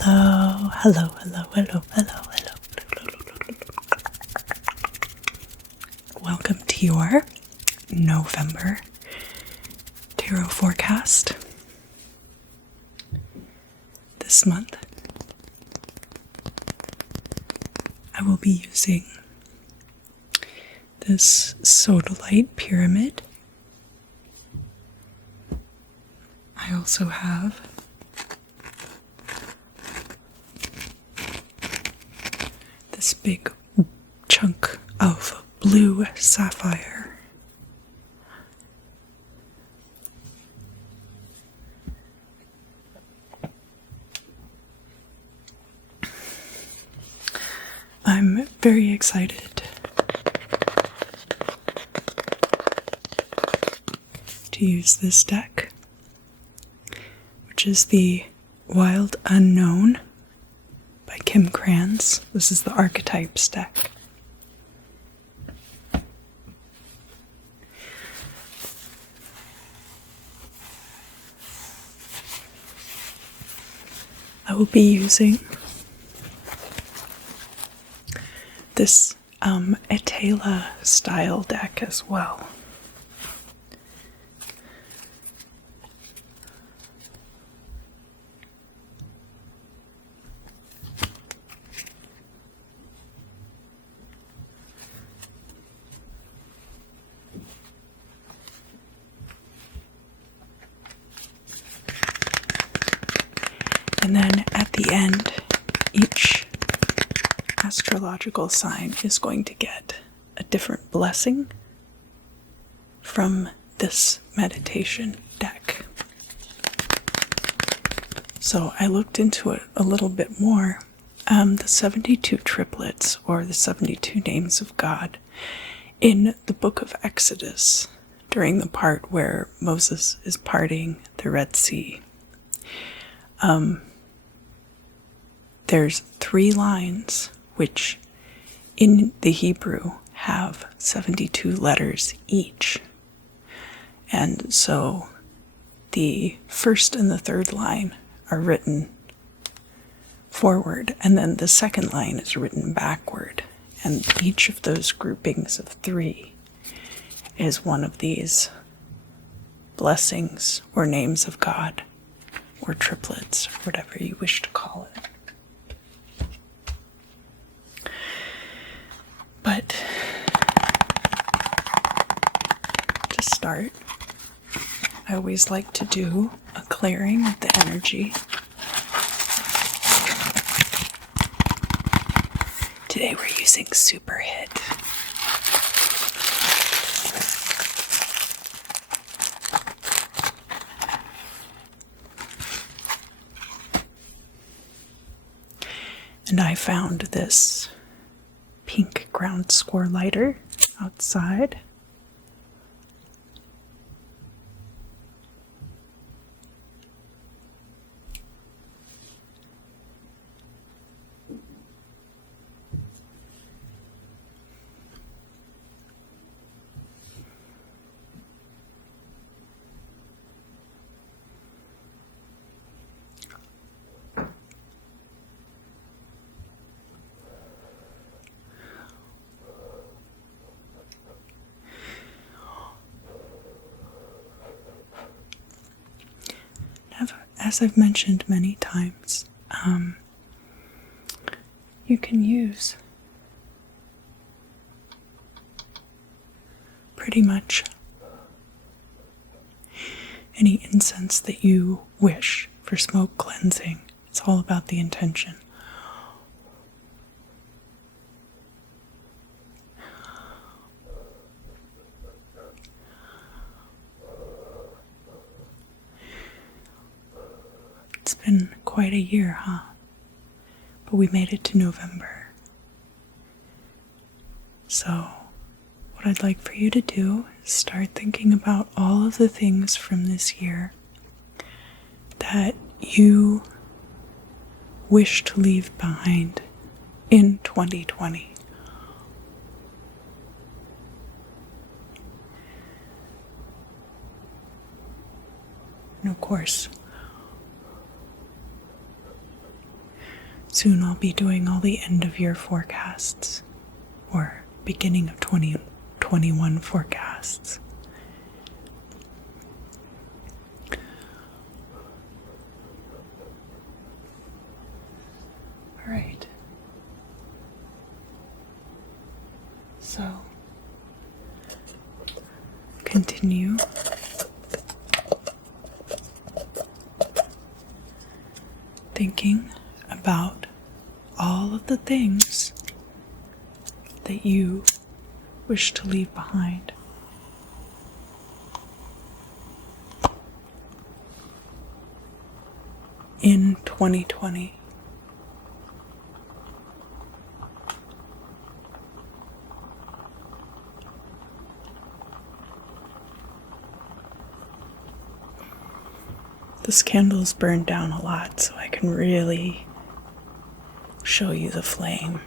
Hello, hello, hello, hello, hello, hello. Welcome to your November tarot forecast. This month, I will be using this sodalite pyramid. I also have this big chunk of blue sapphire. I'm very excited to use this deck, which is the Wild Unknown by Krans. This is the Archetypes deck. I will be using this Etteilla style deck as well. And then at the end, each astrological sign is going to get a different blessing from this meditation deck. So I looked into it a little bit more. The 72 triplets, or the 72 names of God, in the book of Exodus, during the part where Moses is parting the Red Sea. There's 3 lines which in the Hebrew have 72 letters each. And so the first and the third line are written forward, and then the second line is written backward. And each of those groupings of 3 is one of these blessings or names of God, or triplets, or whatever you wish to call it. But to start, I always like to do a clearing of the energy. Today we're using Super Hit. And I found this pink ground score lighter outside. As I've mentioned many times, you can use pretty much any incense that you wish for smoke cleansing. It's all about the intention. It's been quite a year, huh? But we made it to November. So, what I'd like for you to do is start thinking about all of the things from this year that you wish to leave behind in 2020. And of course, Soon I'll be doing all the end of year forecasts, or beginning of 2021 forecasts. All right. So, continue thinking about all of the things that you wish to leave behind. In 2020. This candle's burned down a lot, so I can really show you the flame.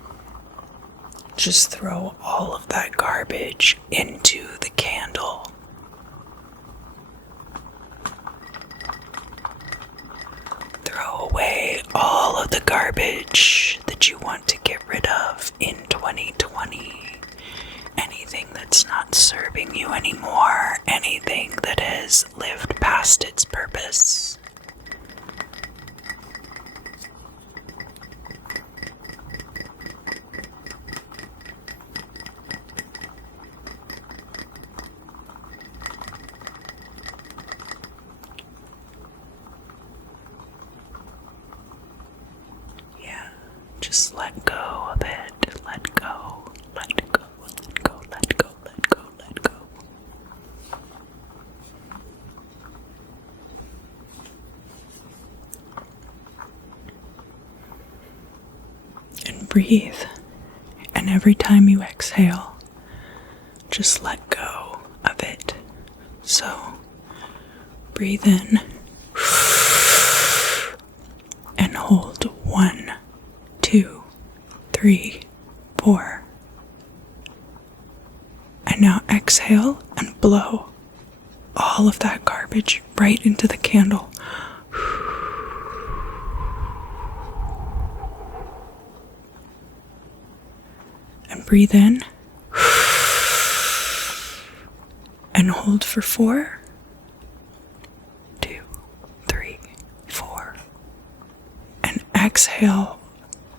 Just throw all of that garbage into the candle. Throw away all of the garbage that you want to get rid of in 2020. Anything that's not serving you anymore, anything that has lived past its purpose. Yeah, just let go of it, let go, let go. Let go, let go, let go, let go. And breathe. And every time you exhale, just let go of it. So, breathe in and hold 1, 2, 3, 4. And now exhale and blow all of that garbage right into the candle. And breathe in. And hold for 4, 2, 3, 4. And exhale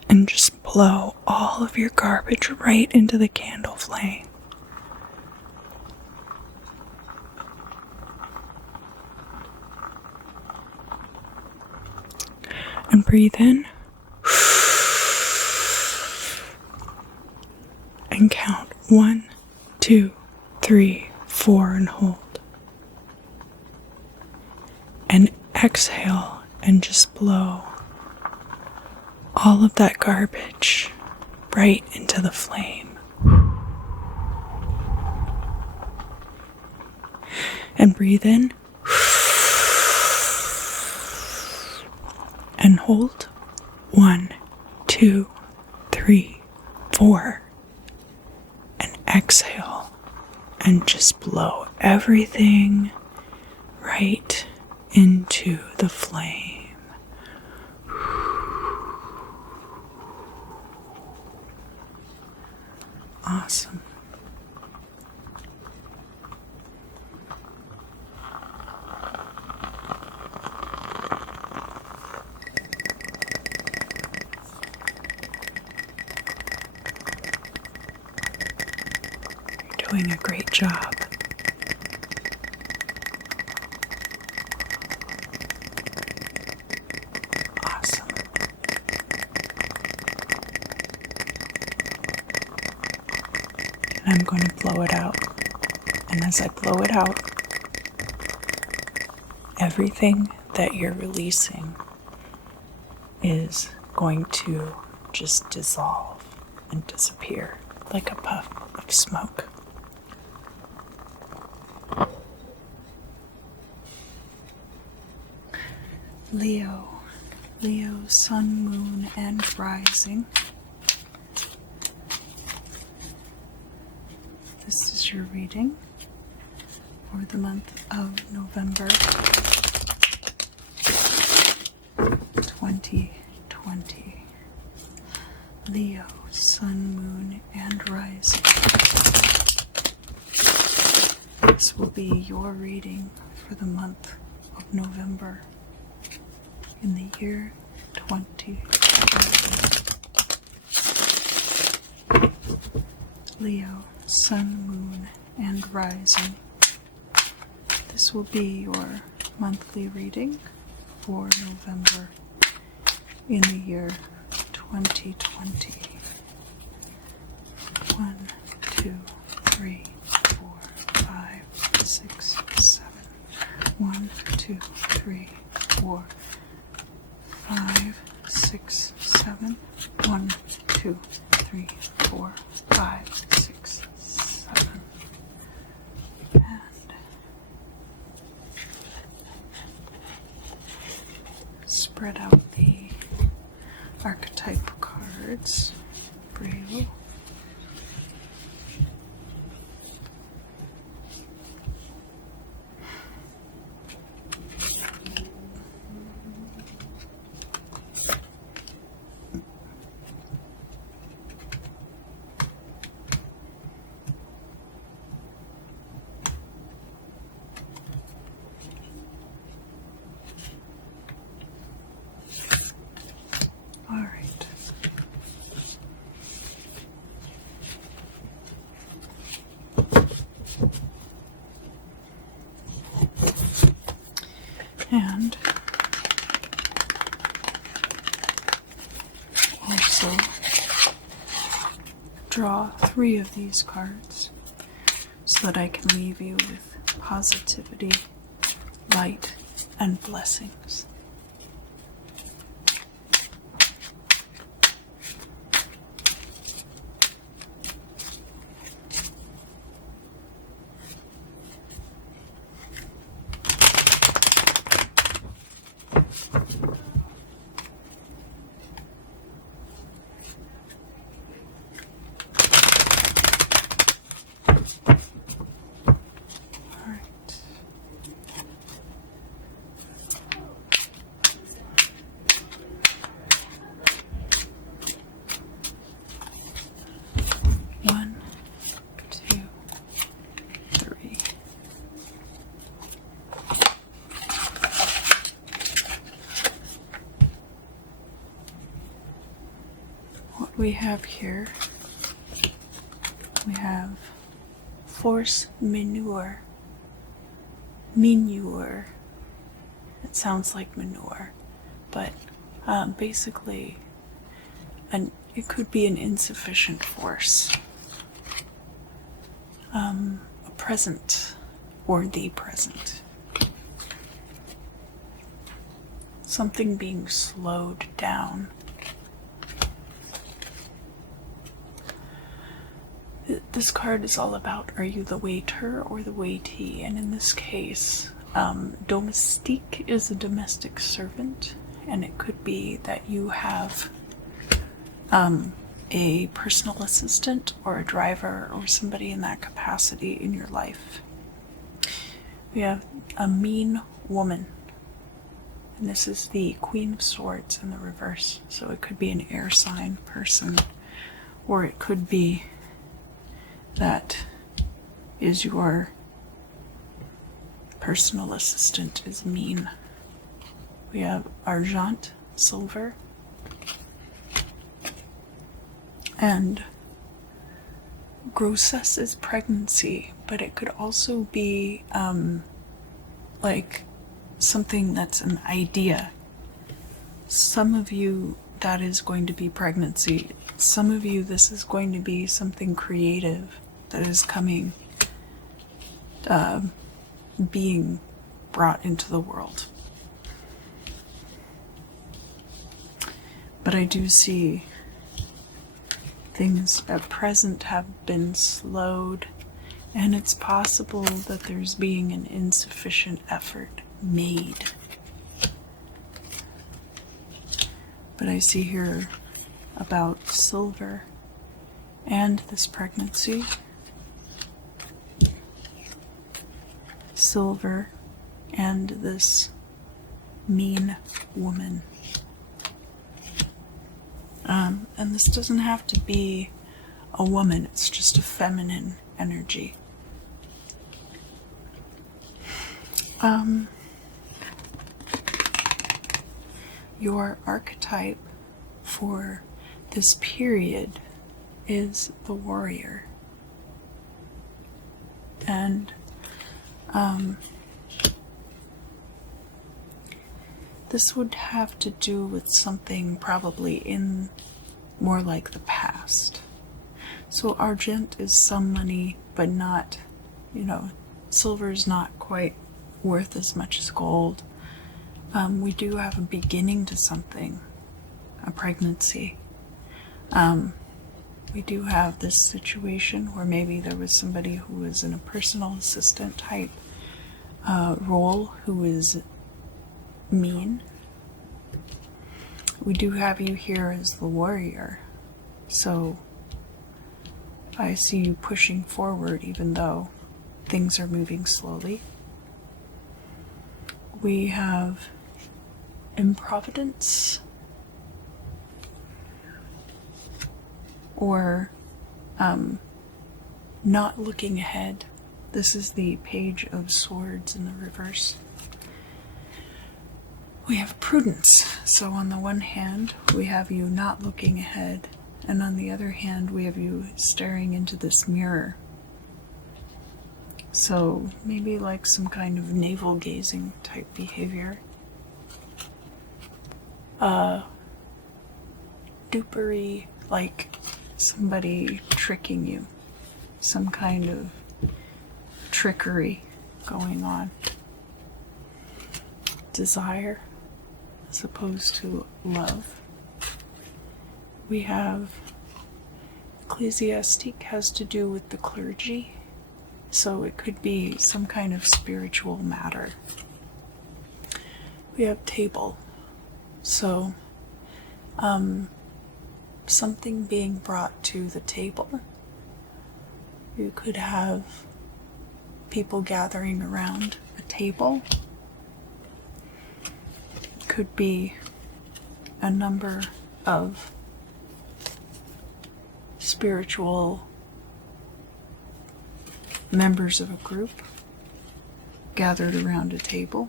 and just blow all of your garbage right into the candle flame. And breathe in. And count 1, 2, 3, 4 and hold. And exhale and just blow all of that garbage right into the flame. And breathe in. And hold 1, 2, 3, 4. And exhale and just blow everything right into the flame. Awesome. Doing a great job. Awesome. And I'm going to blow it out. And as I blow it out, everything that you're releasing is going to just dissolve and disappear like a puff of smoke. Leo, sun, moon, and rising. This is your reading for the month of November 2020. Leo, Sun, Moon, and Rising. This will be your reading for the month of November in the year 2020. Leo, Sun, Moon, and Rising. This will be your monthly reading for November in the year 2020. 1, 2, 3, 4, 5, 6, 7. 1, 2, 3, 4, 5, 6, 7. 1, 2, 3, 4, 5, 6, 7. And spread out the archetype cards for you. All right. And also draw 3 of these cards so that I can leave you with positivity, light, and blessings. We have here, we have force manure. Manure. It sounds like manure, but basically it could be an insufficient force. A present or the present. Something being slowed down. This card is all about, are you the waiter or the waitee? And in this case, domestique is a domestic servant, and it could be that you have a personal assistant or a driver or somebody in that capacity in your life. We have a mean woman, and this is the Queen of Swords in the reverse, so it could be an air sign person, or it could be that is your personal assistant is mean. We have argent, silver, and grossesse is pregnancy, but it could also be like something that's an idea. Some of you, that is going to be pregnancy. Some of you, this is going to be something creative that is coming, being brought into the world. But I do see things at present have been slowed, and it's possible that there's being an insufficient effort made. But I see here about silver and this pregnancy. Silver and this mean woman. And this doesn't have to be a woman, it's just a feminine energy. Your archetype for this period is the warrior. And this would have to do with something probably in more like the past. So argent is some money, but not, silver is not quite worth as much as gold. We do have a beginning to something, a pregnancy. We do have this situation where maybe there was somebody who was in a personal assistant type role who is mean. We do have you here as the warrior, so I see you pushing forward even though things are moving slowly. We have improvidence, or not looking ahead. This is the Page of Swords in the reverse. We have prudence. So on the one hand, we have you not looking ahead, and on the other hand, we have you staring into this mirror. So maybe like some kind of navel gazing type behavior. Dupery, like somebody tricking you. Some kind of trickery going on. Desire as opposed to love. We have ecclesiastic, has to do with the clergy, so it could be some kind of spiritual matter. We have table, so something being brought to the table. You could have people gathering around a table. It could be a number of spiritual members of a group gathered around a table.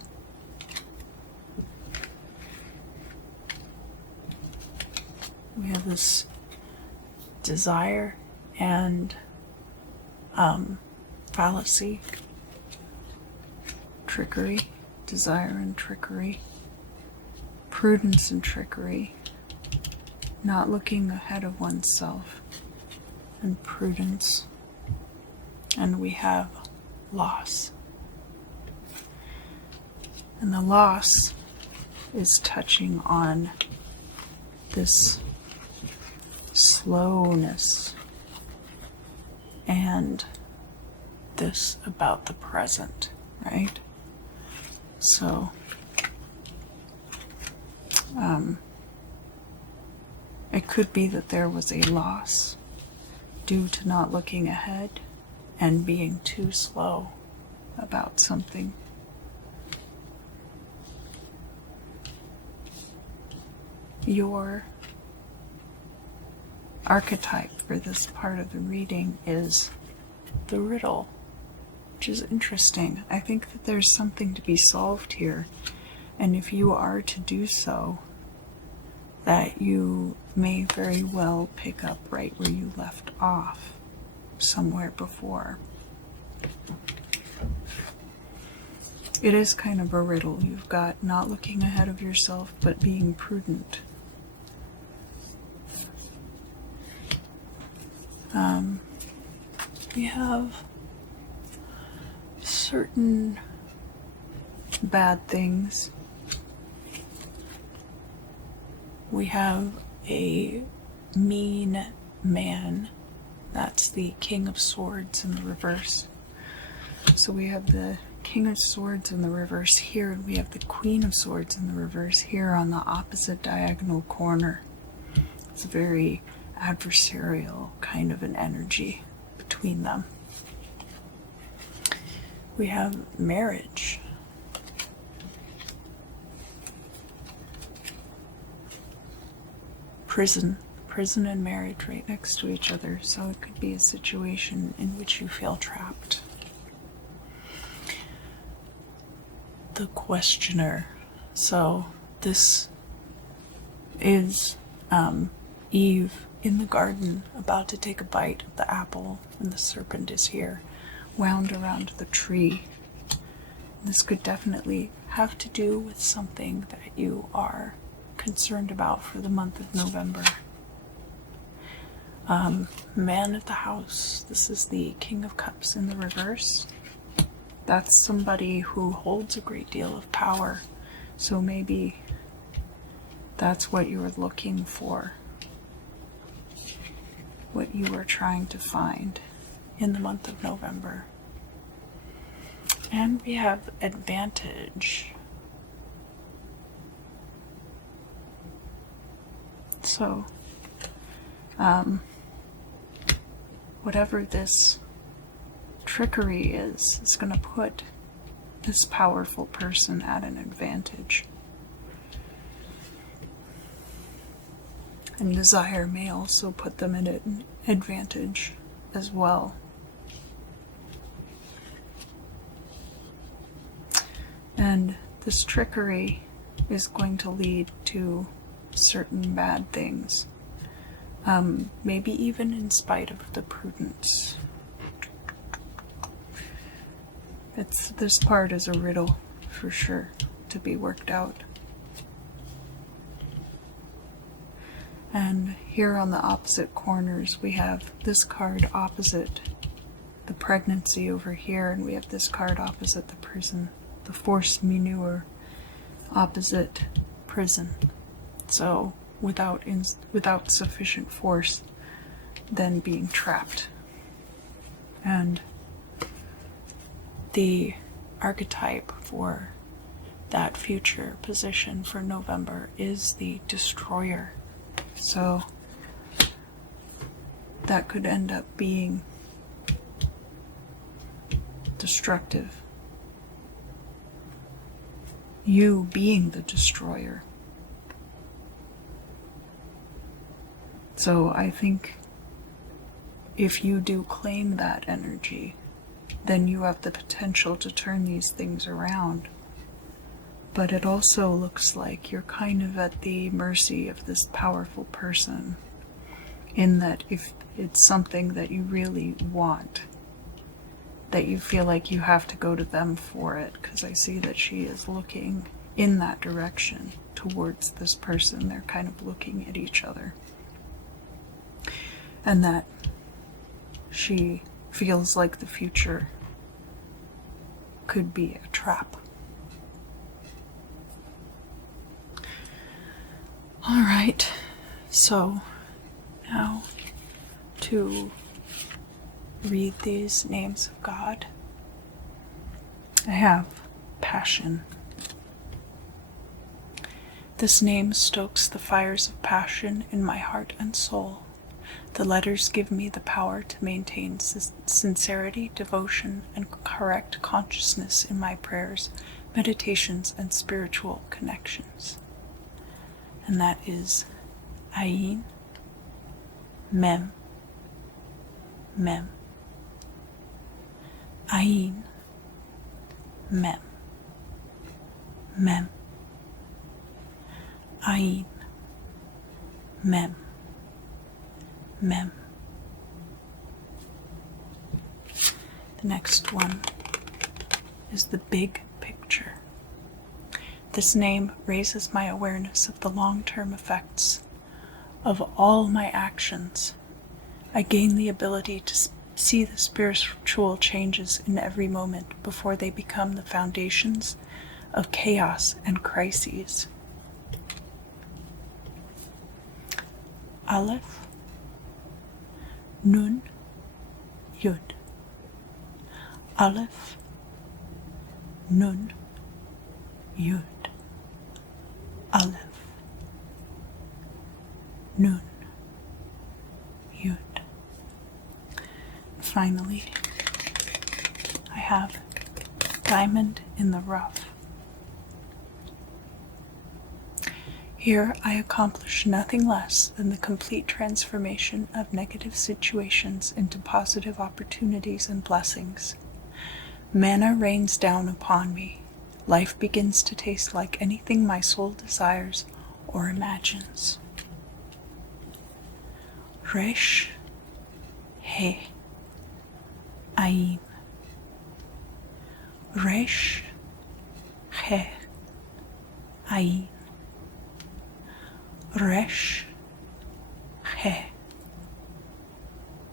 We have this desire and fallacy, trickery, desire and trickery, prudence and trickery, not looking ahead of oneself, and prudence. And we have loss. And the loss is touching on this slowness and this about the present, right? So it could be that there was a loss due to not looking ahead and being too slow about something. Your archetype for this part of the reading is the riddle, which is interesting. I think that there's something to be solved here, and if you are to do so, that you may very well pick up right where you left off somewhere before. It is kind of a riddle. You've got not looking ahead of yourself, but being prudent. We have certain bad things. We have a mean man. That's the King of Swords in the reverse. So we have the King of Swords in the reverse here, and we have the Queen of Swords in the reverse here on the opposite diagonal corner. It's a very adversarial kind of an energy between them. We have marriage. Prison, prison and marriage right next to each other, so it could be a situation in which you feel trapped. The questioner. So this is Eve in the garden about to take a bite of the apple, and the serpent is here, wound around the tree. This could definitely have to do with something that you are concerned about for the month of November. Man at the house. This is the King of Cups in the reverse. That's somebody who holds a great deal of power. So maybe that's what you were looking for, what you were trying to find in the month of November. And we have advantage. So, whatever this trickery is going to put this powerful person at an advantage. And desire may also put them at an advantage as well. And this trickery is going to lead to certain bad things. Maybe even in spite of the prudence. This part is a riddle for sure to be worked out. And here on the opposite corners we have this card opposite the pregnancy over here, and we have this card opposite the prison, the forced manure opposite prison. So without sufficient force, then being trapped. And the archetype for that future position for November is the destroyer. So that could end up being destructive. You being the destroyer. So I think if you do claim that energy, then you have the potential to turn these things around. But it also looks like you're kind of at the mercy of this powerful person, in that if it's something that you really want, that you feel like you have to go to them for it, because I see that she is looking in that direction towards this person. They're kind of looking at each other. And that she feels like the future could be a trap. All right, so now to read these names of God, I have passion. This name stokes the fires of passion in my heart and soul. The letters give me the power to maintain sincerity, devotion, and correct consciousness in my prayers, meditations, and spiritual connections. And that is Ayin, Mem, Mem. Ayin, Mem, Mem. Ayin, Mem, Mem. The next one is the big picture. This name raises my awareness of the long-term effects of all my actions. I gain the ability to see the spiritual changes in every moment before they become the foundations of chaos and crises. Aleph, Nun, Yud. Aleph, Nun, Yud. Aleph, Nun, Yud. Finally, I have diamond in the rough. Here I accomplish nothing less than the complete transformation of negative situations into positive opportunities and blessings. Manna rains down upon me. Life begins to taste like anything my soul desires or imagines. Resh He Ayin. Resh He Ayin. Resh He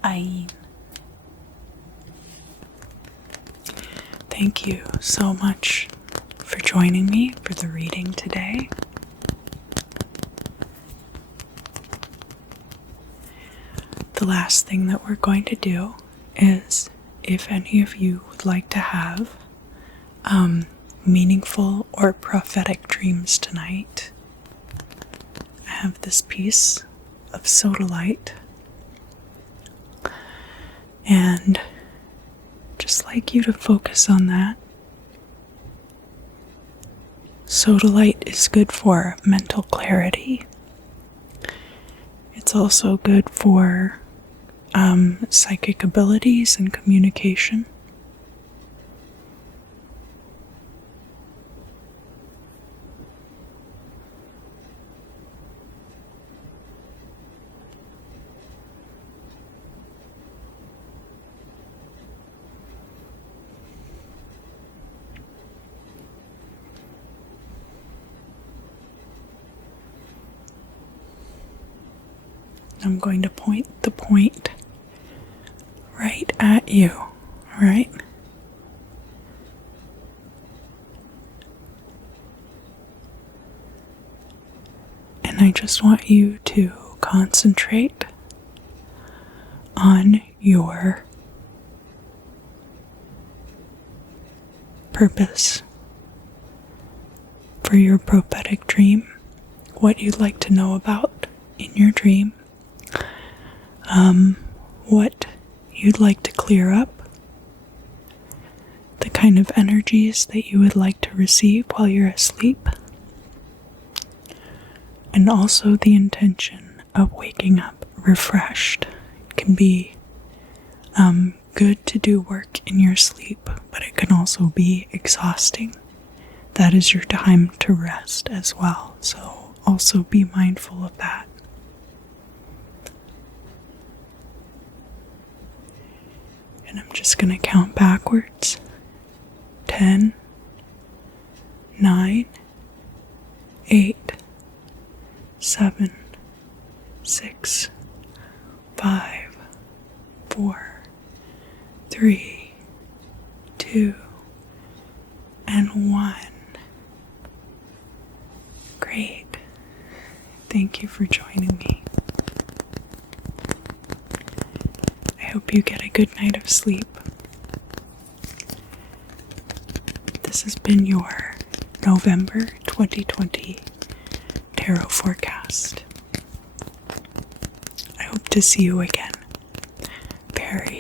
Ayin. Thank you so much for joining me for the reading today. The last thing that we're going to do is, if any of you would like to have meaningful or prophetic dreams tonight, I have this piece of sodalite, and just like you to focus on that. Sodalite is good for mental clarity. It's also good for psychic abilities and communication. I'm going to point the point right at you, alright? And I just want you to concentrate on your purpose for your prophetic dream, what you'd like to know about in your dream. What you'd like to clear up, the kind of energies that you would like to receive while you're asleep, and also the intention of waking up refreshed. It can be good to do work in your sleep, but it can also be exhausting. That is your time to rest as well, so also be mindful of that. And I'm just going to count backwards. 10, 9, 8, 7, 6, 5, 4, 3, 2, and 1. Great. Thank you for joining me. I hope you get a good night of sleep. This has been your November 2020 Tarot Forecast. I hope to see you again very